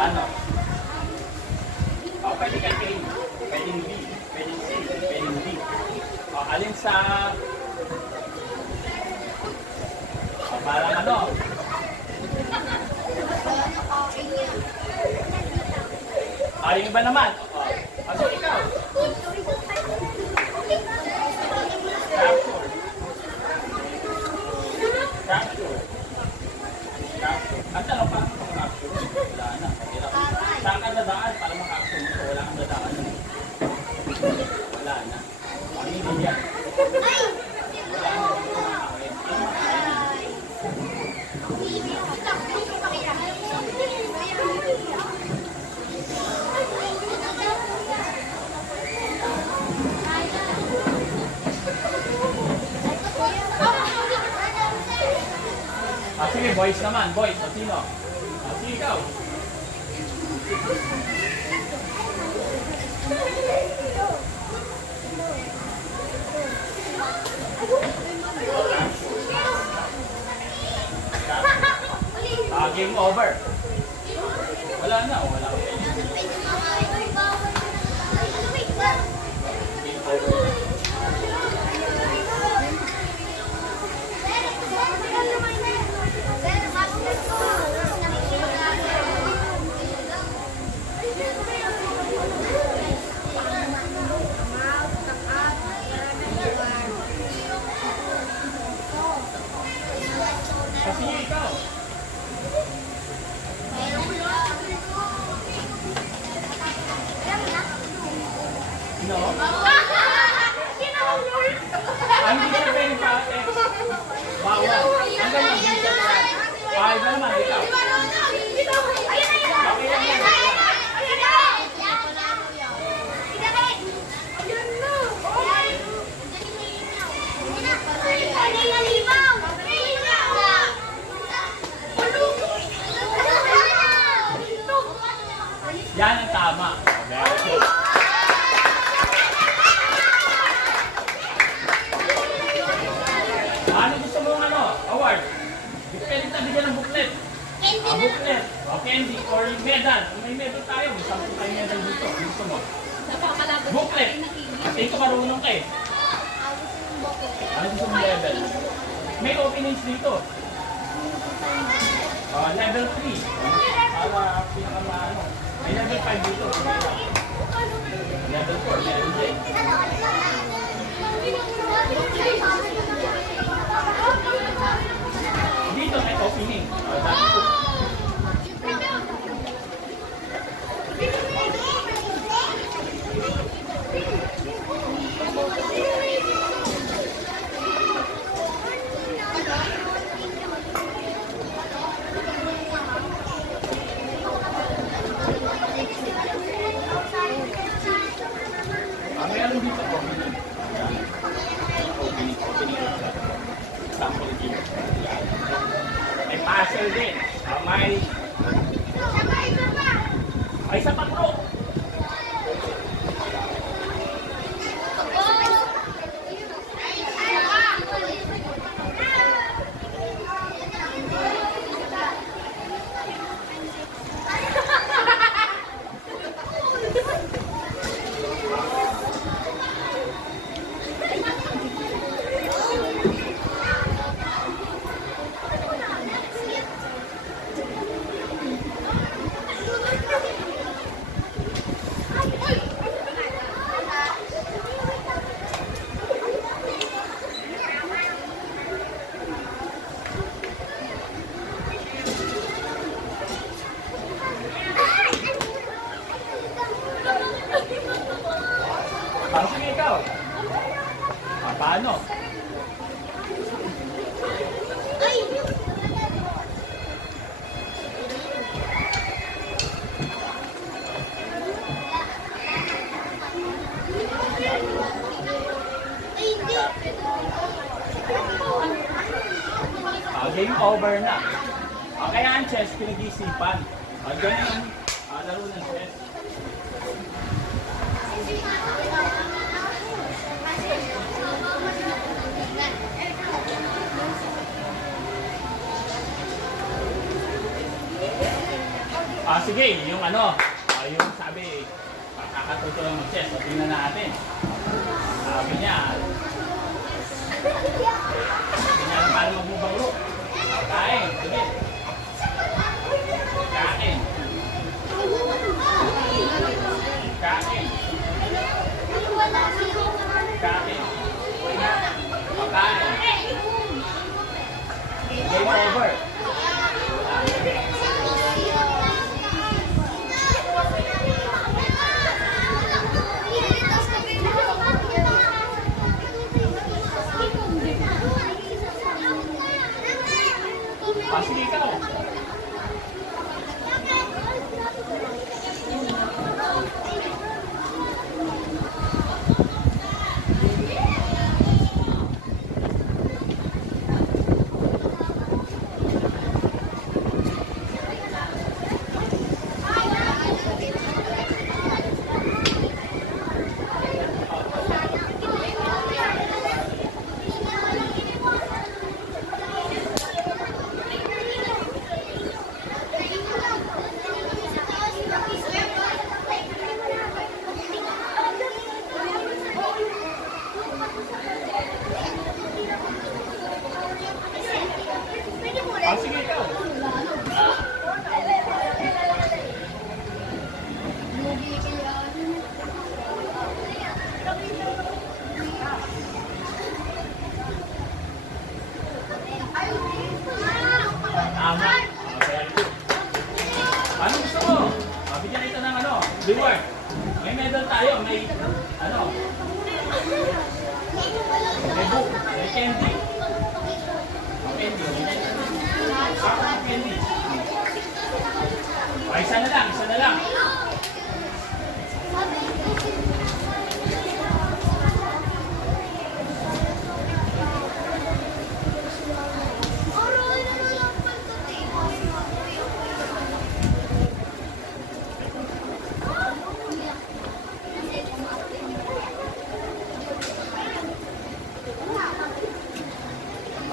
Paano? O, pwede kay A. Pwedeng B. Pwedeng C. Pwedeng D. O, alin sa... O, parang ano? Yung iba naman. O, so ikaw. Capture. Capture. Capture. Ang tanong, paano kung capture? Wala na. Saan ka dadaan para maka-capture mo? So, wala kang dadaan. Wala na. Ang hindi yan. Wala na. Sige, boys naman. Boys, o sino? Sige, ikaw. Game over. Wala na, wala. Game over. Kasi ikaw. No? Ang hindi siya pwede pa-text. Bawal. Ang ganyan, hindi siya pa-text. Iba naman, ikaw. Okay lang yan. Yan ang tama. Very good. Ano gusto mong award? Pwede tayo bigyan ng booklet. Booklet. O candy or medal. Kung may medal tayo, may 10 tayo medal dito. Gusto mo? Booklet. Kasi ito marunong ka eh. Ano gusto mong level? May openings dito. Level 3. Para pinakamaano. May level 5 dito. Level 4. Level 8. Dito may opening. May ano dito opening. Opening. Example dito. May puzzle din. May isa pa bro. Sige ikaw. Paano? Game over na. Kaya ang chess pinag-isipan. Ganyan ang laro ng chess. Sige, yung ano, yung sabi, kakatuto lang mag-chess. O, tingnan natin. Sabi niya, paano magbubang rope. Kain, sige. Kain. Kain. Kain. Kain. Game over. Sige ikaw. Sige ikaw. Tama. Ano gusto mo? Bigyan kita ng ano, reward. May medal tayo, may ano. May book, may candy. Candy. Candy. O, isa na lang, isa na lang.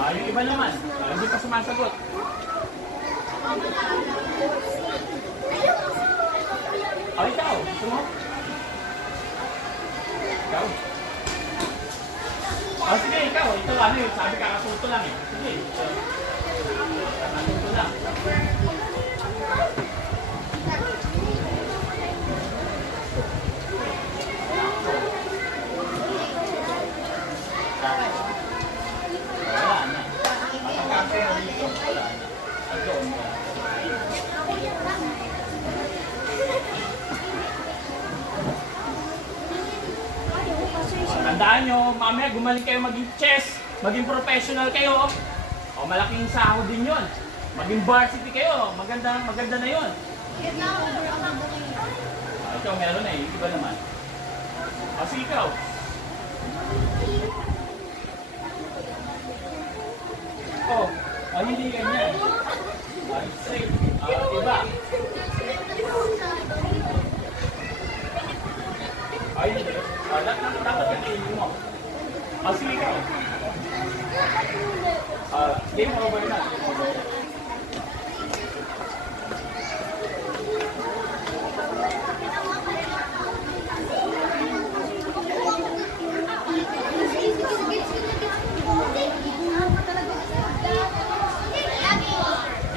Yung iba naman, hindi pa sumasagot. Ikaw, gusto mo? Ikaw? Sige, ikaw. Ito ano yun, sabi kakatuto lang eh. Sige, kakatuto lang. Tandaan nyo, mamaya gumaling kayo maging chess, maging professional kayo. O malaking sahod din yun. Maging varsity kayo, maganda na yun. Ito meron na eh, iba naman. Sige ikaw. Hindi ganyan. Straight. Iba. Dapat ganyan mo. Sige ikaw. Game over na.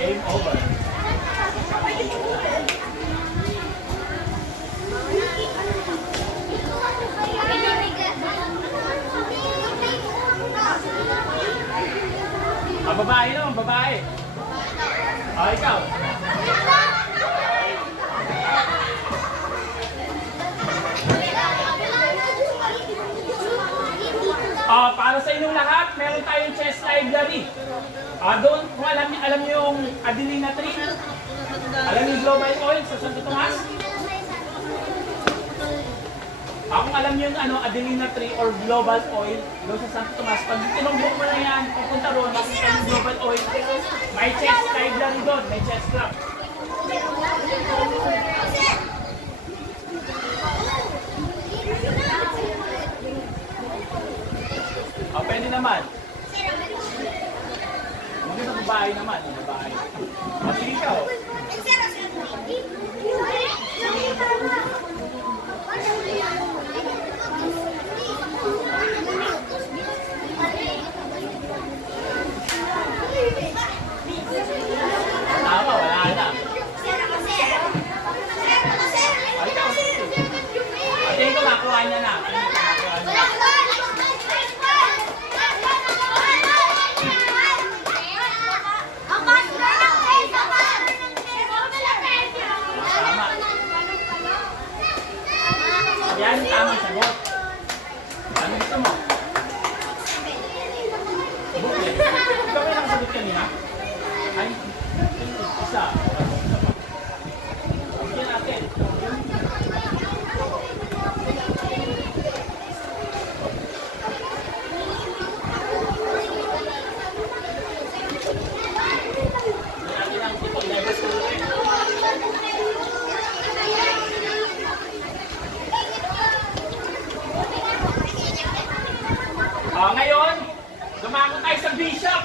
Game over. Babae naman, babae. Ikaw. Para sa inyong lahat, meron tayong chess library. Doon, kung alam niyo yung Adelina Tree, alam niyo yung Global Oil sa Santo Tomas? Kung alam niyo yung Adelina Tree or Global Oil doon sa Santo Tomas, pag tinumbok mo na yan, pupunta roon, makikita yung Global Oil, may chess library doon, may chess club. Pwede naman. Maganda babae naman, babae. Sige ikaw. Tama, wala na. Tingin ko makuha niya na. Tama. Yan ang tamang sagot. Ano gusto mo? Booklet. Ikaw ba nakasagot kanina? Ay, isa. Bigyan natin. Ngayon, dumako tayo sa bishop.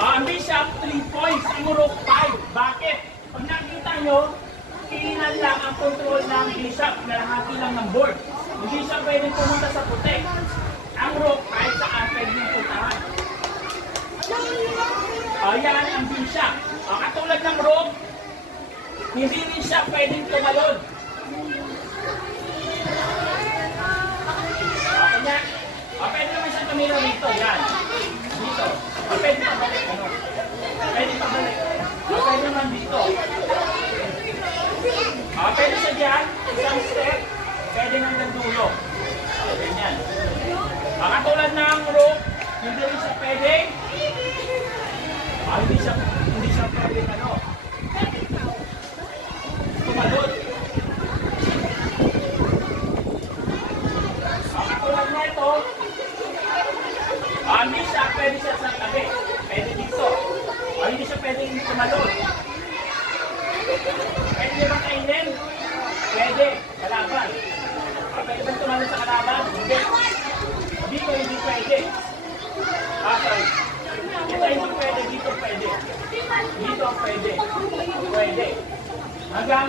Ang bishop, 3 points. Ang rook, 5. Bakit? Pag nakita nyo, kailan lang ang control ng bishop, nalahati lang ng board. Hindi siya pwedeng pumunta sa protect. Ang rook, kahit saan pwedeng puntahan. Yan ang bishop. Katulad ng rook, hindi rin siya pwedeng tumalon. Pwede naman siya tumira rito. Yan. Dito. Pwede pabalik. Ano? Pwede pabalik. Pwede naman dito. Pwede siya dyan. Isang step. Pwede hanggang dulo. Ganyan. Katulad ng rook, hindi rin siya pwede. Hindi siya pwede ano. Tumalon. Katulad na ito, hindi siya pwede siya sa tabi. Pwede dito. Hindi siya pwede tumalon. Pwede niya bang kainin? Pwede. Kalaban. Pwede bang tumalon sa kalaban? Hindi. Dito hindi pwede. Okay. Ito hindi pwede. Dito pwede. Dito pwede. Pwede. Hanggang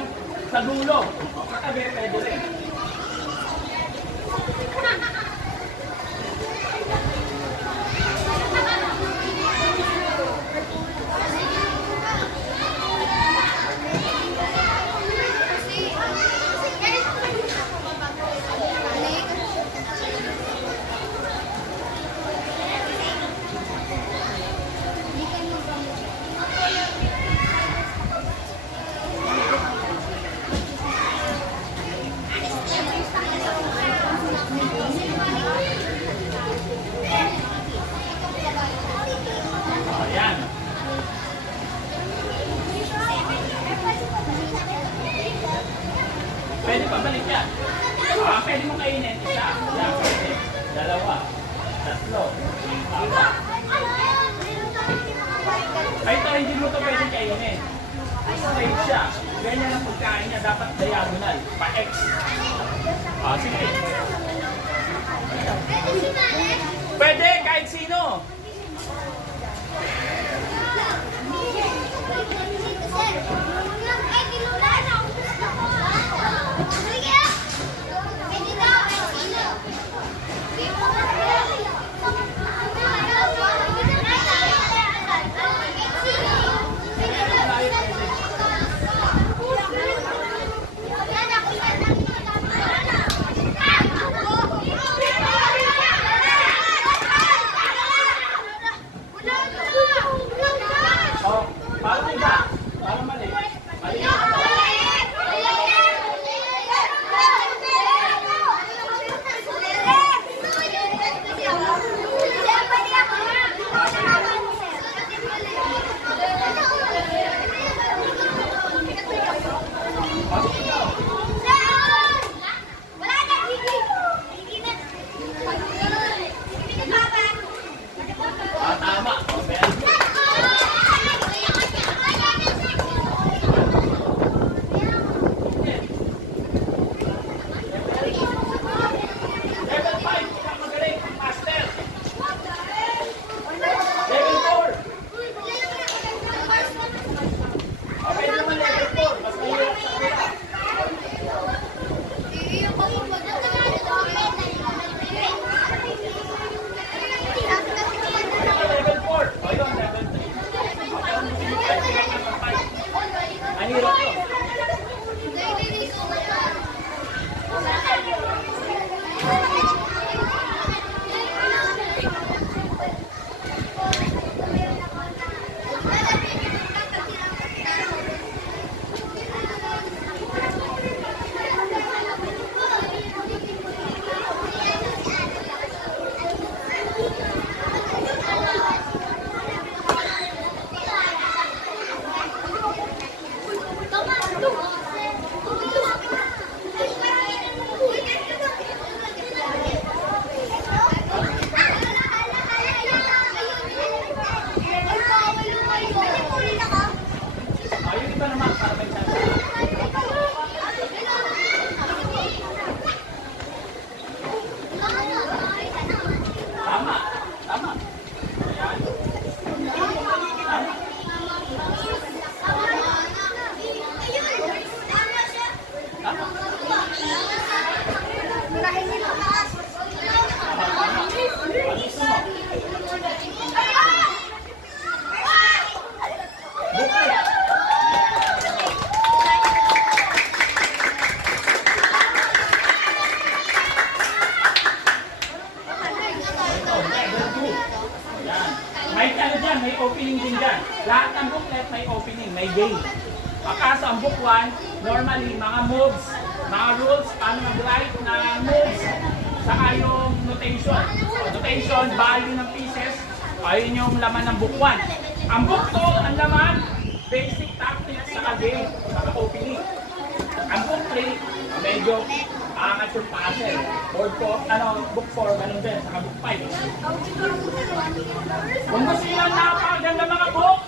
sa dulo. Sa tabi pwede rin. Pwede pabalik yan. Pwede mo kainin. Isa. Yan. Pwede. Dalawa. Tatlo. Apat. Ay, ito hindi mo ito pwede kainin. Straight siya. Ganyan ang pagkain niya. Dapat diagonal. Pa-X. Sige. Pwede kahit sino. may opening din dyan. Lahat ng booklet may opening, may game. Kaso ang book 1, normally mga moves, mga rules, paano mag-write ng moves, saka yung notation. Notation, value ng pieces, ayun yung laman ng book 1. Ang book 2, ang laman, basic tactics sa game, saka opening. Ang book 3, medyo angat yung puzzle. Book 4, ganun din, saka book 5. Kung gusto nyo napakaganda mga book,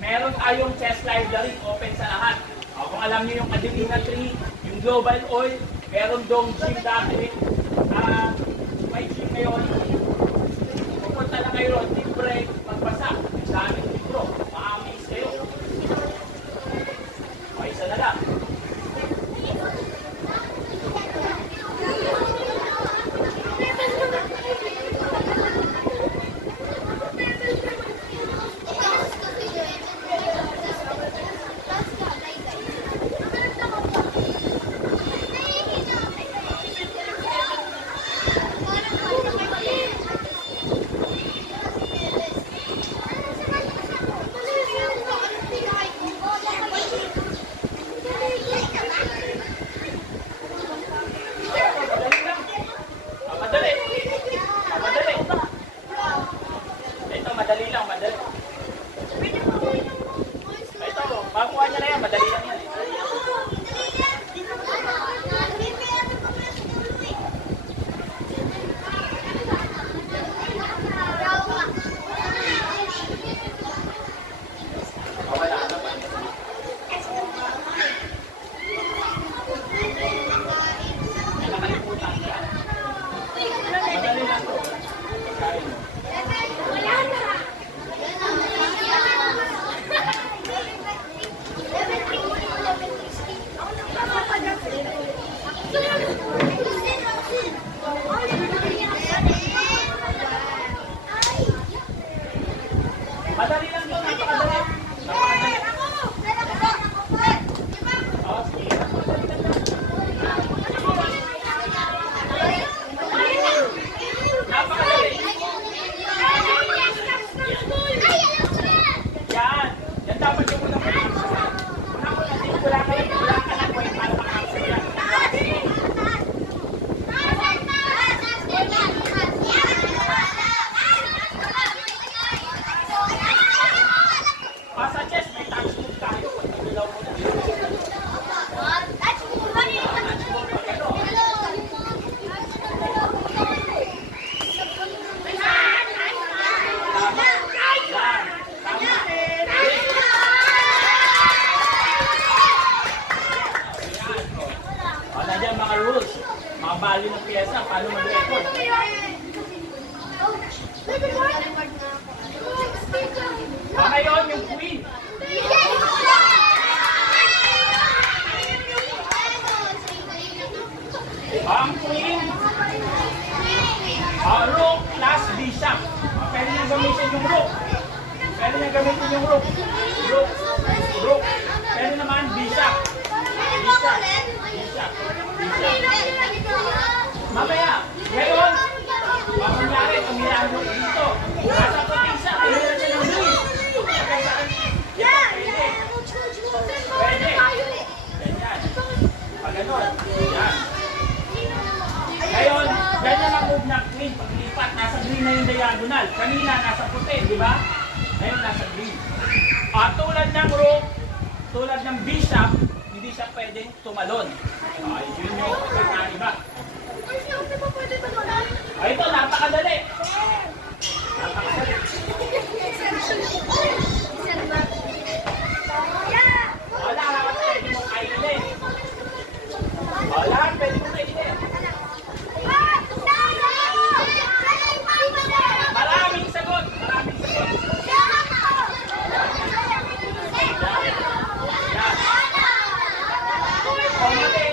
meron tayong chess library open sa lahat. Kung alam niyo yung Adelina 3, yung Global Oil, meron dong gym dati. May gym ngayon. Pupunta na kayo ron, team break, magbasa. Daming libro. Ma-amaze kayo. Isa na lang. Madali lang to, napakadali. Yan dapat yung unang wala ka ng point para maka-answer yan. Sa chess, may touch move tayo. Pag nagulaw mo na. Nandiyan mga rules, mga value ng piyesa, paano mag-record. Ngayon, yung queen. Ang queen, rook plus bishop. Pwede nyo gamitin yung rook. Pwede nyo gamitin yung rook. Rook. Pwede naman bishop. Bishop. Mamaya, ngayon, mangyari, tumilaan mo dito. Nasa potensya, kailangan siya ng green. Pwede. Ganyan. Pag ganon. Yan. Ngayon, ganyan ang move ng queen. Paglipat, nasa green na yung diagonal. Kanina, nasa puti, di ba? Ngayon, nasa green. Tulad ng rook, tulad ng bishop, hindi siya pwedeng tumalon. Yun yung pagkakaiba. Ito, napakadali. Napakadali. Lahat pwede mong kainin. Lahat pwede mong kainin. Maraming sagot. Kung mali,